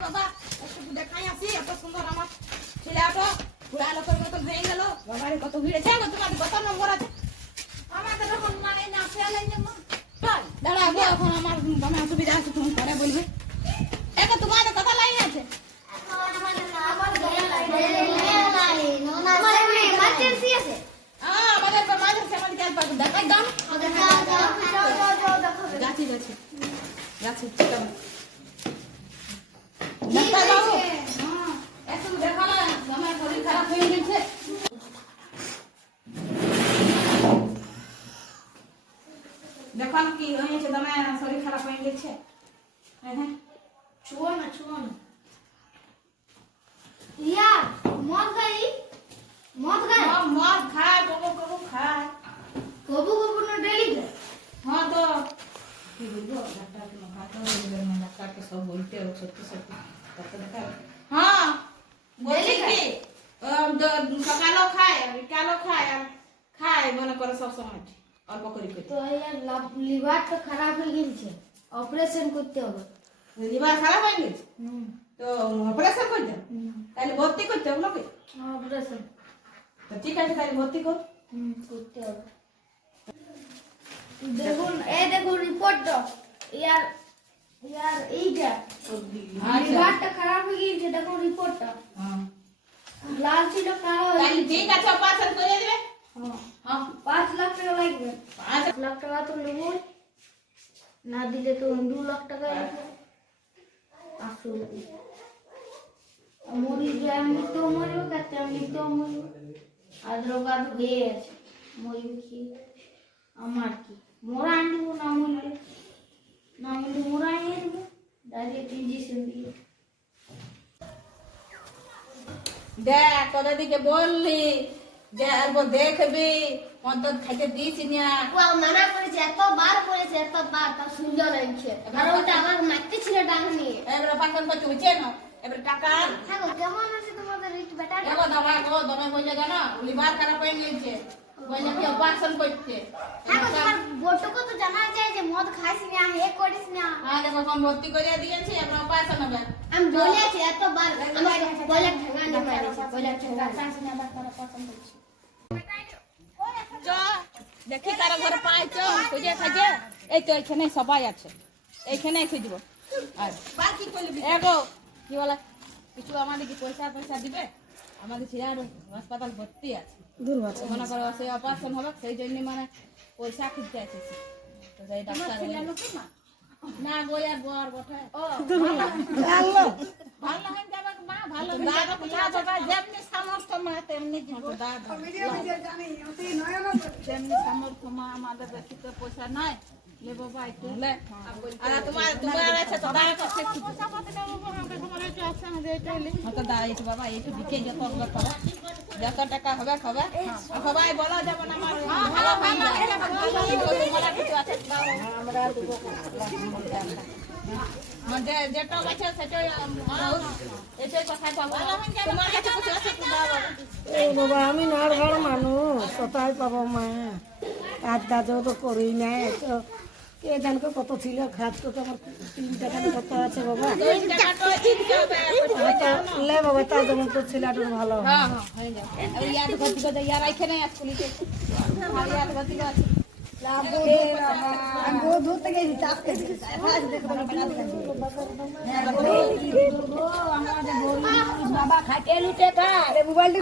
বাবা একটু দেখাই আসি এত সুন্দর আমার ছেলেটা পুরা লোকের মতন হয়ে গেল বাবারে কত ভিড়েছে তোমার কত নম্বর আছে আমাদের এখন মানে না ফেলে যেমন দাঁড়াবো এখন আমার মানে অসুবিধা আছে তুমি পরে বলবে দেখো তোমাদের কথা লাইন আছে আমাদের মাঝে আমাদের খেয়াল পাবো দেখাই দাম যাচ্ছি যাচ্ছি যাচ্ছি ডাক্তার বাবু একটু দেখালে আমার শরীর খারাপ হয়ে গেছে দেখানো কি হয়েছে তোমার শরীর খারাপ হয়ে গেছে হ্যাঁ छुओ ना यार मौत गई मौत खाए कबू खाए कबू ना डेली के हाँ तो কি বলবো ডাক্তার কে মাথা বলবে না ডাক্তার কে সব বলতে হবে সত্যি সত্যি ডাক্তার দেখা হ্যাঁ বলি কি সকালও খায় বিকালও খায় মনে করে সব সময় অল্প করে তো यार লিভার তো খারাপ হয়ে গেছে অপারেশন করতে হবে লিভার খারাপ হয়ে গেছে তো অপারেশন করতে তাহলে ভর্তি করতে হবে নাকি অপারেশন তো ঠিক আছে তাহলে ভর্তি কর করতে হবে দেখুন দেখুন রিপোর্টটা यार এইটা লিভারটা খারাপ হয়ে গেছে দেখুন রিপোর্টটা হ্যাঁ লাল ছিল কালো হয়ে তাহলে ঠিক আছে অপারেশন করে দিবে হ্যাঁ 5 লাখ টাকা লাগবে 5 লাখ টাকা তো নেব না দিলে তো 2 লাখ টাকা লাগবে আসলে মরি এমনি তো মরবে কাতে এমনি তো মরবে আর রোগাদ হয়ে আছে মরবে কি আমার কি মোরা আনব না মরলে মোরা আনিয়ে দেবো ডাইরেক্ট ইঞ্জেকশন দিয়ে দেখ তোদের দিকে বললি যে একবার দেখবি অন্তত খাইতে দিস না মানা করেছে এতবার তা সুন্দর লাগছে আর ওটা আমার মারতে ছিল ডাং নিয়ে এবারে পাকন করতে হচ্ছে না এবারে টাকা হ্যাঁ গো কেমন আছে তোমাদের রিট বেটাটা দেখো দমে বললে জানো লিভার খারাপ হয়ে গেছে বললে কি অপারেশন করতে হ্যাঁ গো তোমার বটুকো তো জানা যায় যে মদ খাইস না হে করিস না হ্যাঁ দেখো কম ভর্তি করে দিয়েছি এবারে অপারেশন হবে আমি বলেছি এতবার আমার বলে ঠেঙ্গা নিয়ে মারিছে বলে ঠেঙ্গা চান্স না আবার করে পছন্দ করছি চ দেখি কারো ঘরে পাই চ খুঁজে খাজে এই তো এখানে সবাই আছে এইখানে খুঁজব আর বাকি করলি এগো কি বলে কিছু আমাদের কি পয়সা দিবে আমাদের ছেলের হাসপাতাল ভর্তি আছে মনে করো সেই অপারেশন হবে সেই জন্য মানে পয়সা খুঁজতে আছে তো সেই ডাক্তার না গো আর বর বটে ও ভালো ভালো হয়ে যাবে মা ভালো দাদা যেমনি সামর্থ্য মা তেমনি দিব দাদা যেমনি সামর্থ্য মা আমাদের বেশি তো পয়সা নাই ले बाबा একটু ले আর তোমার আছে তো দাও কাছে পয়সা কত দেব আমাকে তোমার একটু আছে না দেইতে হলে তো দাও একটু বাবা একটু বিকে যত হবে পাবে যত টাকা হবে খাবে সবাই বলা যাবে না আমার ভালো ভালো কিছু আছে দাও আমরা দেব মানে যেটা আছে সেটা এটাই কথা পাবো তোমার কাছে কিছু আছে তো দাও এই বাবা আমি নর ঘর মানুষ কোথায় পাবো মা কাজ টাজও তো করি না তো কে জানকে কত ছিল খাদ তো আমার 3 টাকা কত আছে বাবা লে বাবা তা যেমন তো ছেলেটা ভালো হ্যাঁ হ্যাঁ হয়ে যাবে আর ইয়াদ গতি গতি ইয়ার এখানে আসকুলিতে আর ইয়াদ গতি গতি বাবা খাইতে লুটে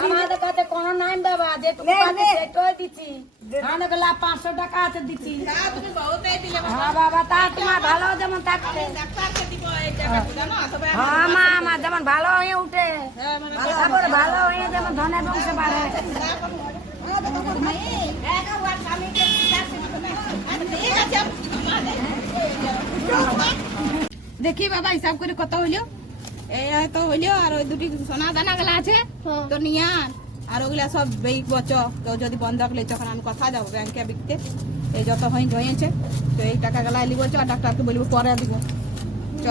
আমাদের কাছে কোনো নাই বাবা যে তুমি সেটাই দিচ্ছি আমাদের গেলা 500 টাকা আছে দিচ্ছি তুমি বহুতই দিলে হ্যাঁ বাবা তা তোমার ভালো যেমন থাকতে ডাক্তারকে দিব এই টাকা জানো সবাই হ্যাঁ মা আমার যেমন ভালো হয়ে উঠে তারপরে ভালো হয়ে যেমন ধনে বংশে বাড়ে দেখি বাবা হিসাব করে কত হইলো এই তো হইলো আর ওই দুটি সোনা দানা গুলা আছে তো নিয়ে আর ওগুলা সব বেই বচ তো যদি বন্ধক লেছ তখন আমি কথা যাবো ব্যাংকে বিকতে এই যত হয়েছে তো এই টাকা গুলা লিব চ ডাক্তারকে বলবো পরে দিব চ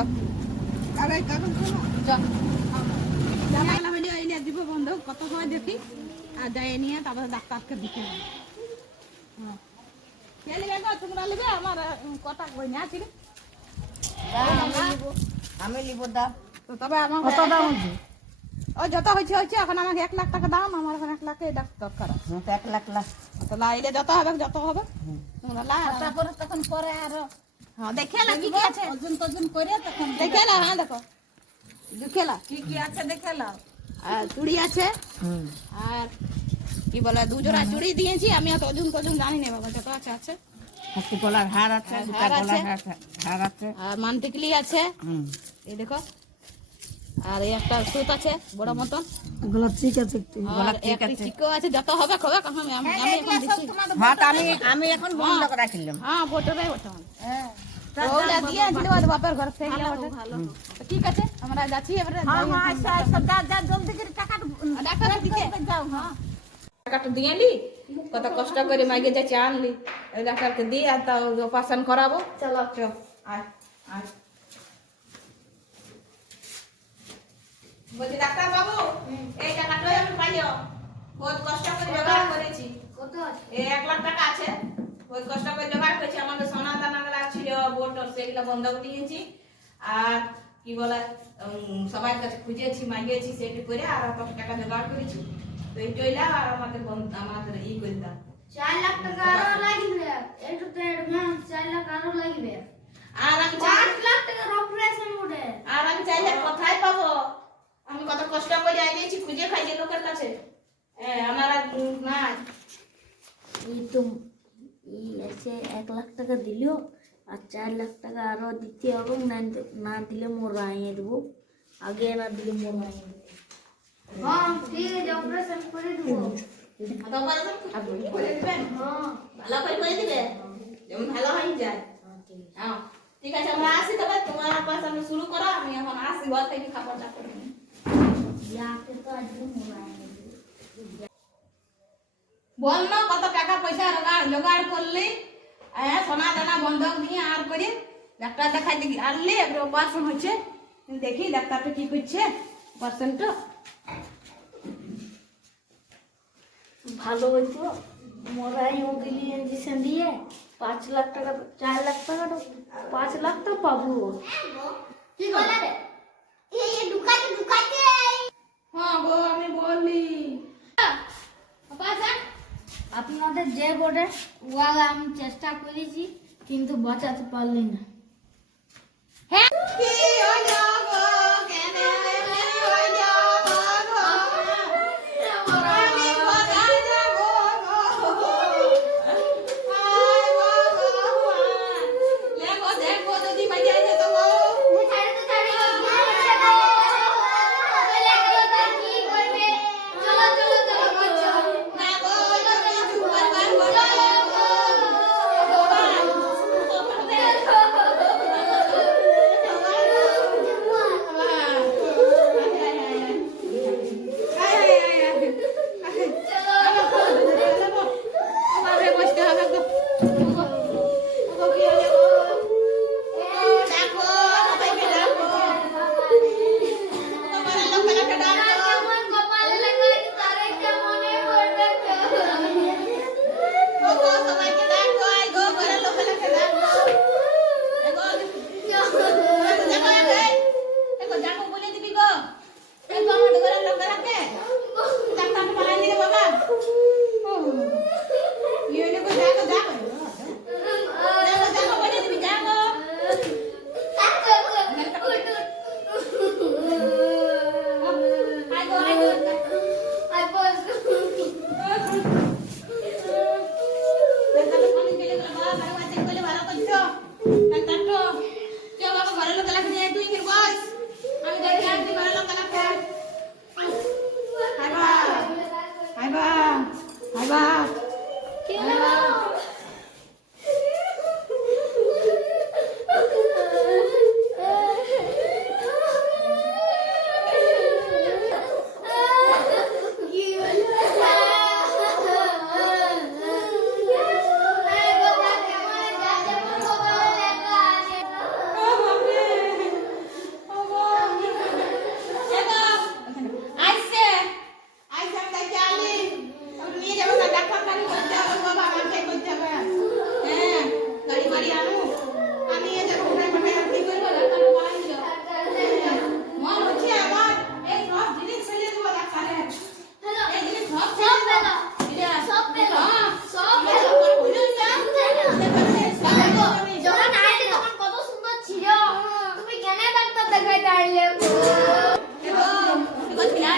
দিব বন্ধক কত হয় দেখি আর যাই নিয়ে তারপরে ডাক্তারকে দিতে হ্যাঁ তোমরা লিবে আমার কটা বই না আছে আমি লিব দা তো তবে আমার কত দাম হচ্ছে? ও যত হয়েছে হয়েছে, এখন আমাকে 1 লাখ টাকা দাম, আমার এখন 1 লাখ দরকার আছে। তো 1 লাখ লাখ। তো লাইলে যত হবে তোমরা তারপরে তখন পরে আরো হ্যাঁ দেখে না কি কি আছে, ওজন টজন করে তখন দেখে না, হ্যাঁ দেখো দেখে না কি কি আছে দেখে নাও। আর চুড়ি আছে, হুম। আর কি বলে 2 জোড়া চুড়ি দিয়েছি আমি, অত ওজন টজন জানি না বাবা, যত আছে আছে। হাতে গলার হার আছে, হার দুটা আছে। গলার হার আছে। আর মানটিকলি আছে, হুম। এই দেখো। আর এই একটা সুত আছে বড় মতন, গলা ঠিক আছে একটু। আর একটা চিকো আছে, যত হবে খবে আমি এখন দিচ্ছি। হ্যাঁ তো আমি এখন বন্ধ করে রাখলাম। হ্যাঁ ভোটরে বর্তমান ওটা দিয়ে আসলে ওর বাপের ঘর থেকে ভালো। তো ঠিক আছে আমরা যাচ্ছি এবারে। যা জলদি করে টাকা ডাক্তারের দিকে যাও। হ্যাঁ টাকাটা দিয়ে নি, কত কষ্ট করে মাইকে যাচ্ছি আনলি, ওই ডাক্তারকে দিয়ে আর তাও অপারেশন করাবো। চলো চল আয় আয়। বলছি ডাক্তার বাবু, এই টাকাটা আমি পাইও, বহুত কষ্ট করে জোগাড় করেছি। কত আছে? এই 1 লাখ টাকা আছে, বহুত কষ্ট করে জোগাড় করেছি। আমাদের সোনা দানা গুলা ছিল, বোটর সেগুলো বন্ধক দিয়েছি। আর কি বলে সবার কাছে খুঁজেছি, মাগিয়েছি, সেটি করে আর কত টাকা জোগাড় করেছি। তো এই টইলা আর আমাদের আমাদের ই করে দাও। 4 লাখ টাকা আরো লাগবে। একটু তো অ্যাডভান্স 4 লাখ আরো লাগবে। আর আমি 5 লাখ টাকার অপারেশন ওঠে। আর আমি চাইলে কোথায় পাবো? আমি কত কষ্ট করে আইছি, খুঁজে খাইছি লোকের কাছে। আমার আর নাই। এই তো এই এসে 1 লাখ টাকা দিলো, আর 4 লাখ টাকা আরো দিতে হবে। না দিলে মোর আইয়ে দেবো, আগে না দিলে মোর আইয়ে দেবো। হ্যাঁ ঠিক আছে, অপারেশন করে দেবো। তো অপারেশন করে দিবেন? হ্যাঁ ভালো করে দিবে, যেমন ভালো হয়ে যায়। হ্যাঁ ঠিক আছে, আমরা আসি। তবে তোমার অপারেশন শুরু করো, আমি এখন আসি, ঘর থেকে খাবারটা করে নিই। ইয়াকে তো আজকে মোর আইয়ে দেবো। বল না কত টাকা পয়সা জোগাড় করলি, সোনা দানা বন্ধক দিয়ে আর করে ডাক্তার দেখাই দেখি আনলি, এবার অপারেশন হচ্ছে। দেখি ডাক্তারটা কি করছে অপারেশনটা। ভালো হইতো মোরাই দিলি ইঞ্জেকশন দিয়ে 5 লাখ টাকা, 4 লাখ টাকাটা 5 লাখ তো পাবো। কি বলে রে? এই ঢুকাতে হ্যাঁ গো আমি বললি আপনাদের যে বোর্ডে ওয়ালা আমি চেষ্টা করেছি, কিন্তু বাঁচাতে পারলি না। হ্যাঁ কি হইলো গো, কেনে হইলো গো, আমি কোথায় যাব গো, আয় গো লেগো দেখো যদি বাজাই যেত গো। না গো কিছু করবার বলো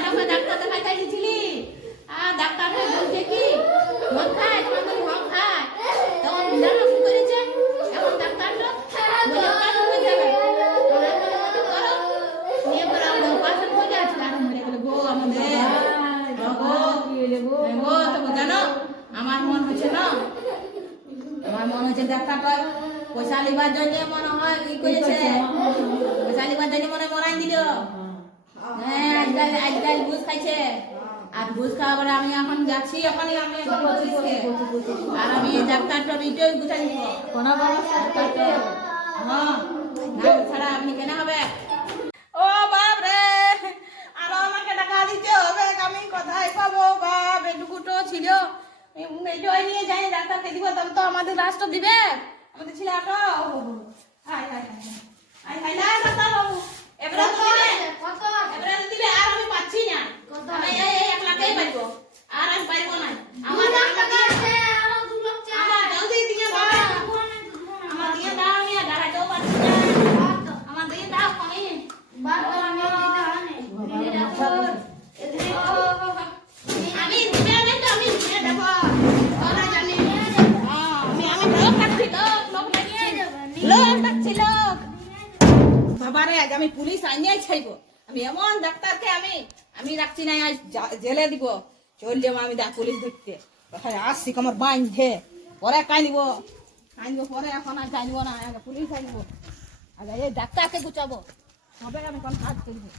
ওকে ডাক্তার দেখাইতে এসেছিলি আর ডাক্তার বলছে কি মদ খায় তোমার বলি মদ খায় তখন জানো কি করেছে এখন ডাক্তার লোক বলে কাজ হয়ে যাবে করো নিয়ে বলে আমাদের পাশে হয়ে যাচ্ছে আর মরে গেল গো আমাদের গো তো জানো আমার মন হচ্ছে না আমার মনে হচ্ছে ডাক্তারটা পয়সা লিবার জন্য মনে হয় কি করেছে পয়সা লিবার জন্য মনে মরাই দিল হ্যাঁ আজকাল ঘুষ খাইছে আর ঘুষ খাওয়ার আমি এখন যাচ্ছি ওখানে আমি আর আমি ডাক্তারটা ভিডিও গুছাই দিব কোনো হ্যাঁ ছাড়া আপনি কেন হবে ও বাপ রে আরো আমাকে টাকা দিতে হবে আমি কোথায় পাবো বাপ এটুকুটো ছিল জয় নিয়ে যাই ডাক্তারকে দিব তবে তো আমাদের রাষ্ট্র দিবে আমাদের ছেলে আটো ডাক্তার বাবু এবারে তো দিবে এবারে তো দিবে আর আমি পাচ্ছি না আমি এই 1 লাখই পাইবো আর আমি পাইবো না আমার আমার জলদি দিয়ে দাও আমার দিয়ে দাও আমি আর দাঁড়াইতেও পারছি না আমার দিয়ে দাও আমি আমি দিবে না তো আমি দিয়ে দেবো ওরা জানি আমি লোক ডাকছি লোক বাবারে আজ আমি পুলিশ আইনিয়াই ছাইব আমি এমন ডাক্তারকে আমি রাখছি না আজ জেলে দিব চল যাবো আমি পুলিশ ধরতে কোথায় আসছি আমার বাইন্ধে পরে কাইনিব পরে এখন আর জানিব না পুলিশ আইব আজ এই ডাক্তারকে গুছাবো তবে আমি কোন কাজ করবো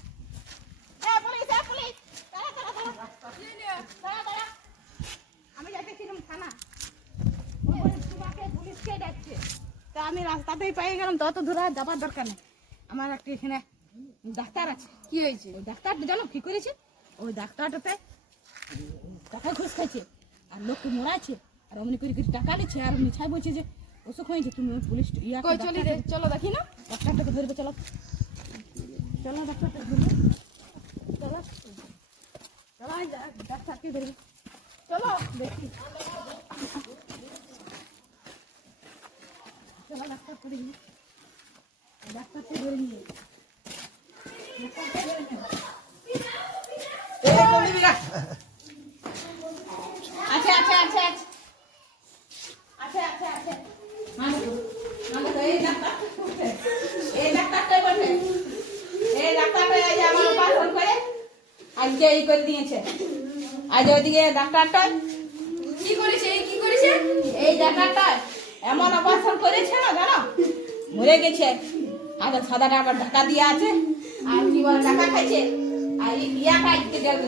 আমি যাইতেছিলাম থানা পুলিশকে ডাকছে তা আমি রাস্তাতেই পাই গেলাম তত দূরে যাবার দরকার নেই আমার একটা এখানে ডাক্তার আছে কি হয়েছে ওই ডাক্তারটা জানো কি করেছে ওই ডাক্তারটাতে টাকা ঘুষ খাইছে আর লোককে মরাছে আর অমনি করে টাকা নিচ্ছে আর মিছাই বলছে যে অসুখ হয়েছে তুমি পুলিশ ইয়া চলি রে চলো দেখি না ডাক্তারটাকে ধরবে চলো চলো ডাক্তারটা ধরবে চলো চলো ডাক্তারকে ধরবে চলো দেখি চলো ডাক্তার করে নিয়ে ডাক্তারকে ধরে নিয়ে আচ্ছা আচ্ছা আচ্ছা আচ্ছা আচ্ছা আচ্ছা এই ডাক্তারটাই বটে এই ডাক্তারটা আমার অপারেশন করে আজকে এই করে দিয়েছে আজ ওইদিকে ডাক্তারটা কি করেছে এই ডাক্তারটা এমন অপারেশন করেছে না জানো মরে গেছে আর সাদাটা আবার ঢাকা দিয়ে আছে আর কি বলে টাকা খাইছে আর ইয়া খাইতে গেল